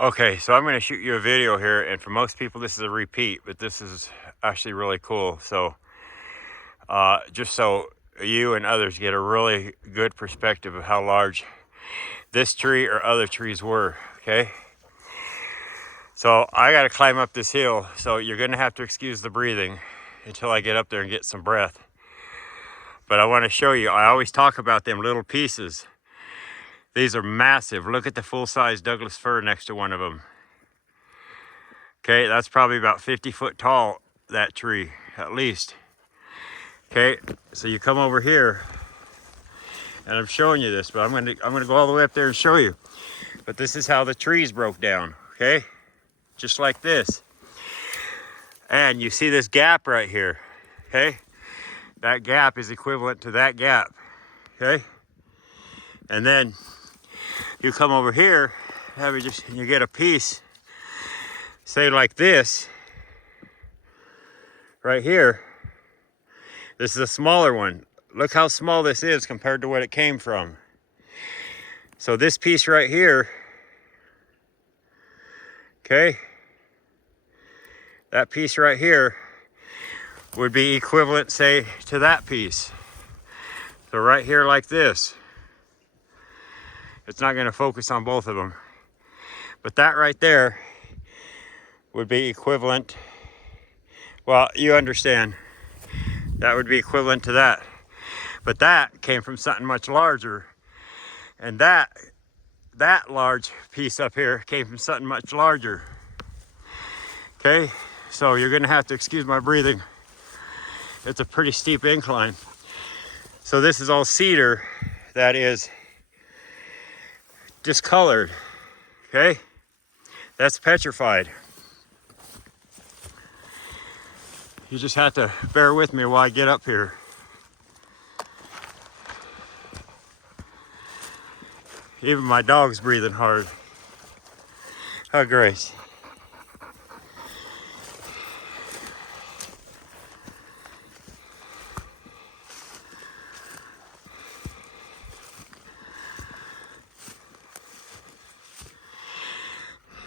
Okay, so I'm going to shoot you a video here, and for most people this is a repeat, but this is actually really cool. So just so you and others get a really good perspective of how large this tree or other trees were, okay? So I got to climb up this hill, so you're going to have to excuse the breathing until I get up there and get some breath. But I want to show you, I always talk about them little pieces. These are massive. Look at the full-size Douglas fir next to one of them. Okay, that's probably about 50 foot tall, that tree, at least. Okay, so you come over here, and I'm showing you this, but I'm gonna go all the way up there and show you. But this is how the trees broke down, okay? Just like this. And you see this gap right here, okay? That gap is equivalent to that gap, okay? And then you come over here, you get a piece, say like this, right here. This is a smaller one. Look how small this is compared to what it came from. So this piece right here, okay, that piece right here would be equivalent, say, to that piece. So right here like this. It's not going to focus on both of them. But that right there would be equivalent, well, you understand. That would be equivalent to that. But that came from something much larger. And that large piece up here came from something much larger. Okay, so you're gonna have to excuse my breathing. It's a pretty steep incline. So this is all cedar that is discolored, okay? That's petrified. You just have to bear with me while I get up here. Even my dog's breathing hard. Oh, Grace.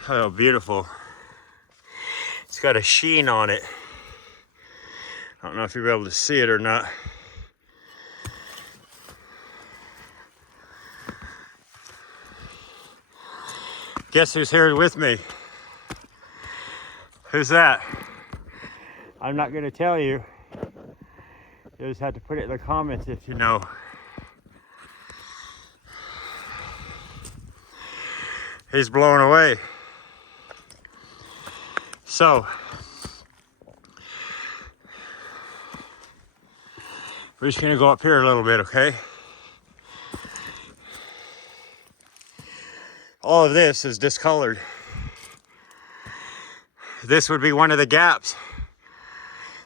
Oh, beautiful. It's got a sheen on it. I don't know if you'll be able to see it or not. Guess who's here with me? Who's that? I'm not going to tell you. You just have to put it in the comments if you know. He's blown away. So, we're just going to go up here a little bit, okay? All of this is discolored. This would be one of the gaps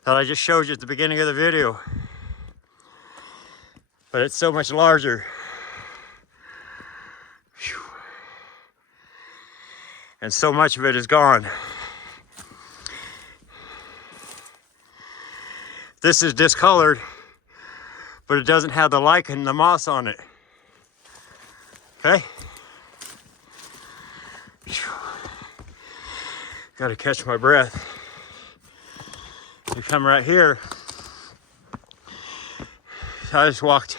that I just showed you at the beginning of the video. But it's so much larger. Whew. And so much of it is gone. This is discolored, but it doesn't have the lichen, the moss on it. Okay? Got to catch my breath. You come right here. I just walked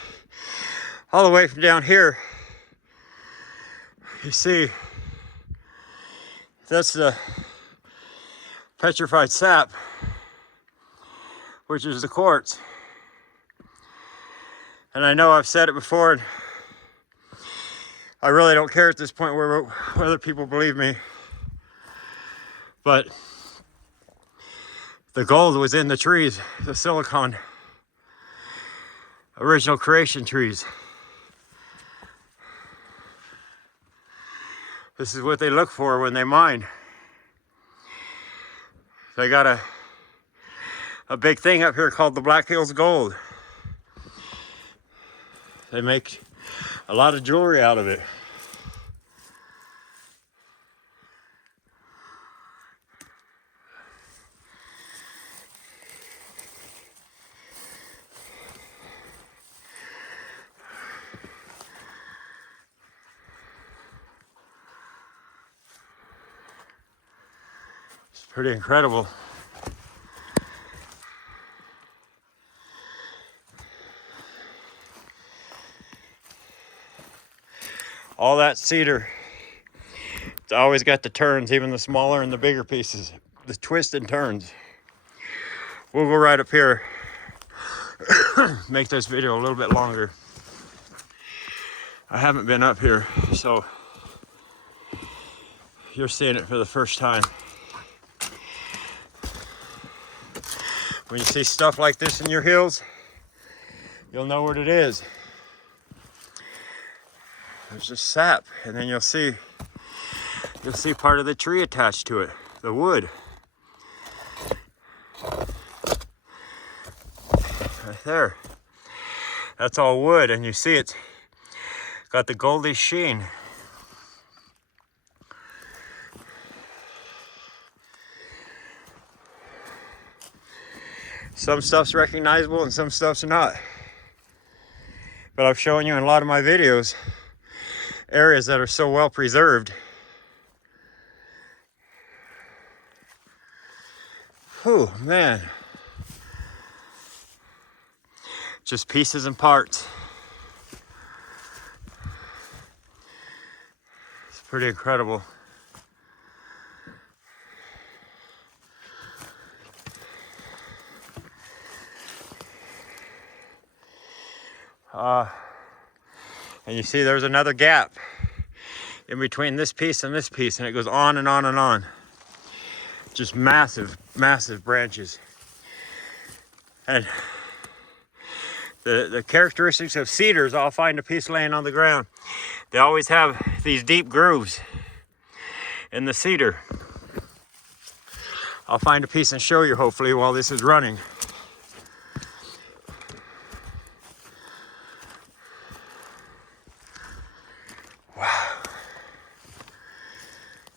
all the way from down here. You see, that's the petrified sap, which is the quartz. And I know I've said it before, and I really don't care at this point whether people believe me. But the gold was in the trees, the silicon, original creation trees. This is what they look for when they mine. They got a big thing up here called the Black Hills Gold. They make a lot of jewelry out of it. Pretty incredible. All that cedar, it's always got the turns, even the smaller and the bigger pieces, the twists and turns. We'll go right up here, make this video a little bit longer. I haven't been up here, so you're seeing it for the first time. When you see stuff like this in your hills, you'll know what it is. There's just sap, and then you'll see part of the tree attached to it, the wood. Right there. That's all wood, and you see it's got the goldy sheen. Some stuff's recognizable and some stuff's not. But I've shown you in a lot of my videos areas that are so well preserved. Whew, man. Just pieces and parts. It's pretty incredible. And you see there's another gap in between this piece and this piece, and it goes on and on and on. Just massive, massive branches. And the characteristics of cedars, I'll find a piece laying on the ground. They always have these deep grooves in the cedar. I'll find a piece and show you hopefully while this is running.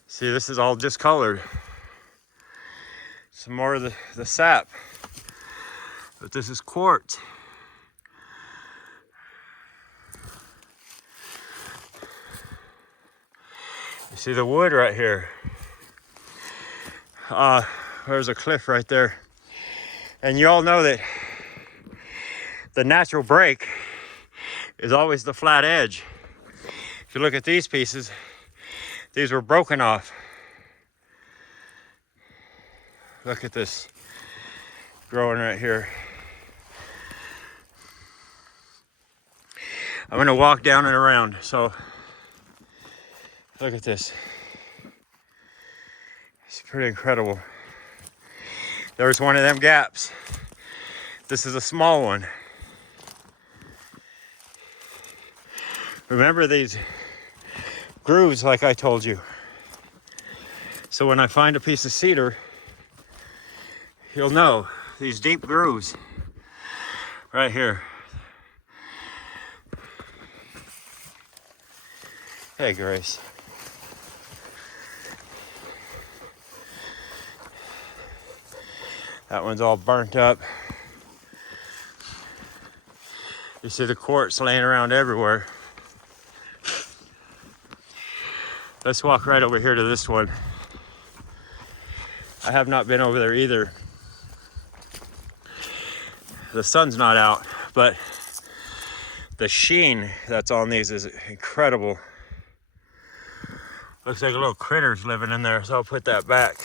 See, this is all discolored. Some more of the sap. But this is quartz. You see the wood right here. There's a cliff right there. And you all know that the natural break is always the flat edge. If you look at these pieces, these were broken off. Look at this growing right here. I'm gonna walk down and around, so look at this. It's pretty incredible. There's one of them gaps. This is a small one. Remember these grooves like I told you. So when I find a piece of cedar, you'll know these deep grooves right here. Hey, Grace. That one's all burnt up. You see the quartz laying around everywhere. Let's walk right over here to this one. I have not been over there either. The sun's not out, but the sheen that's on these is incredible. Looks like a little critter's living in there, so I'll put that back.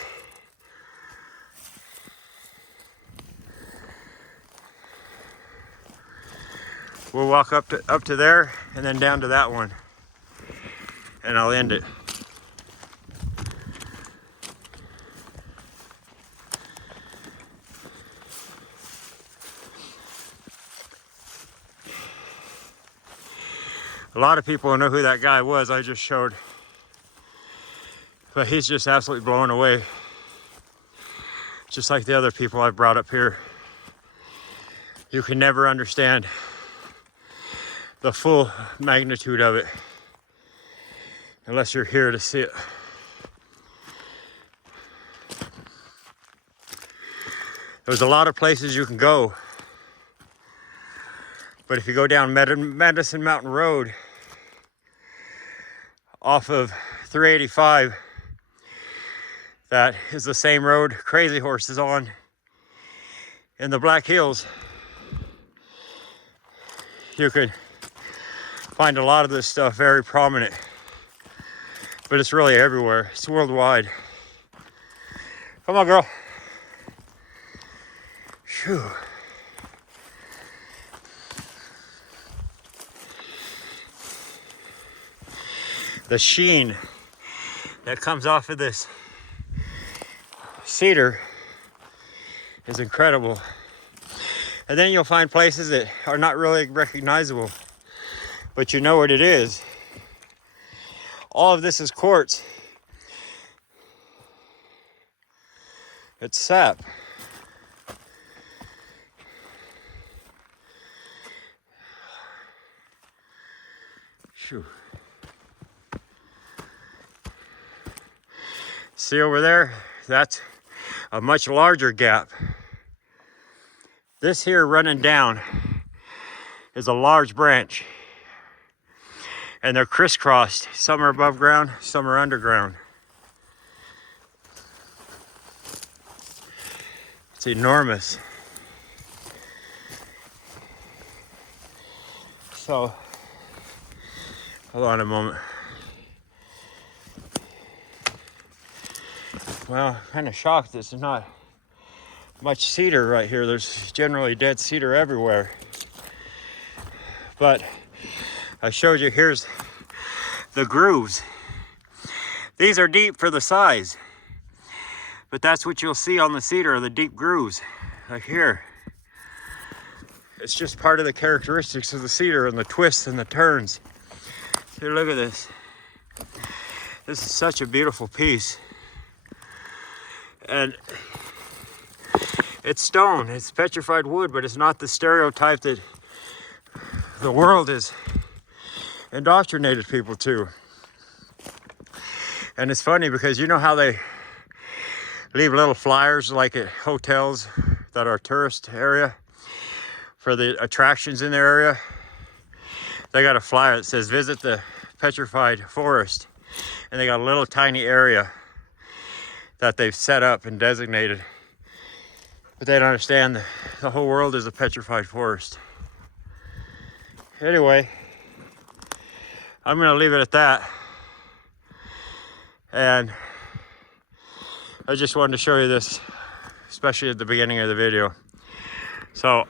We'll walk up to there and then down to that one, and I'll end it. A lot of people know who that guy was I just showed, but he's just absolutely blown away. Just like the other people I've brought up here. You can never understand the full magnitude of it unless you're here to see it. There's a lot of places you can go, but if you go down Medicine Mountain Road off of 385, that is the same road Crazy Horse is on in the Black Hills. You can find a lot of this stuff very prominent, but it's really everywhere. It's worldwide. Come on, girl. Phew. The sheen that comes off of this cedar is incredible. And then you'll find places that are not really recognizable, but you know what it is. All of this is quartz. It's sap. Phew. See over there? That's a much larger gap. This here running down is a large branch. And they're crisscrossed. Some are above ground, some are underground. It's enormous. So, hold on a moment. Well, I'm kind of shocked there's not much cedar right here. There's generally dead cedar everywhere. But I showed you, here's the grooves. These are deep for the size, but that's what you'll see on the cedar, the deep grooves, like here. It's just part of the characteristics of the cedar and the twists and the turns. See, look at this. This is such a beautiful piece. And it's stone, it's petrified wood, but it's not the stereotype that the world has indoctrinated people to. And it's funny because you know how they leave little flyers like at hotels that are tourist area for the attractions in their area? They got a flyer that says visit the petrified forest, and they got a little tiny area that they've set up and designated, but they don't understand the whole world is a petrified forest. Anyway, I'm gonna leave it at that, and I just wanted to show you this, especially at the beginning of the video. So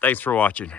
thanks for watching.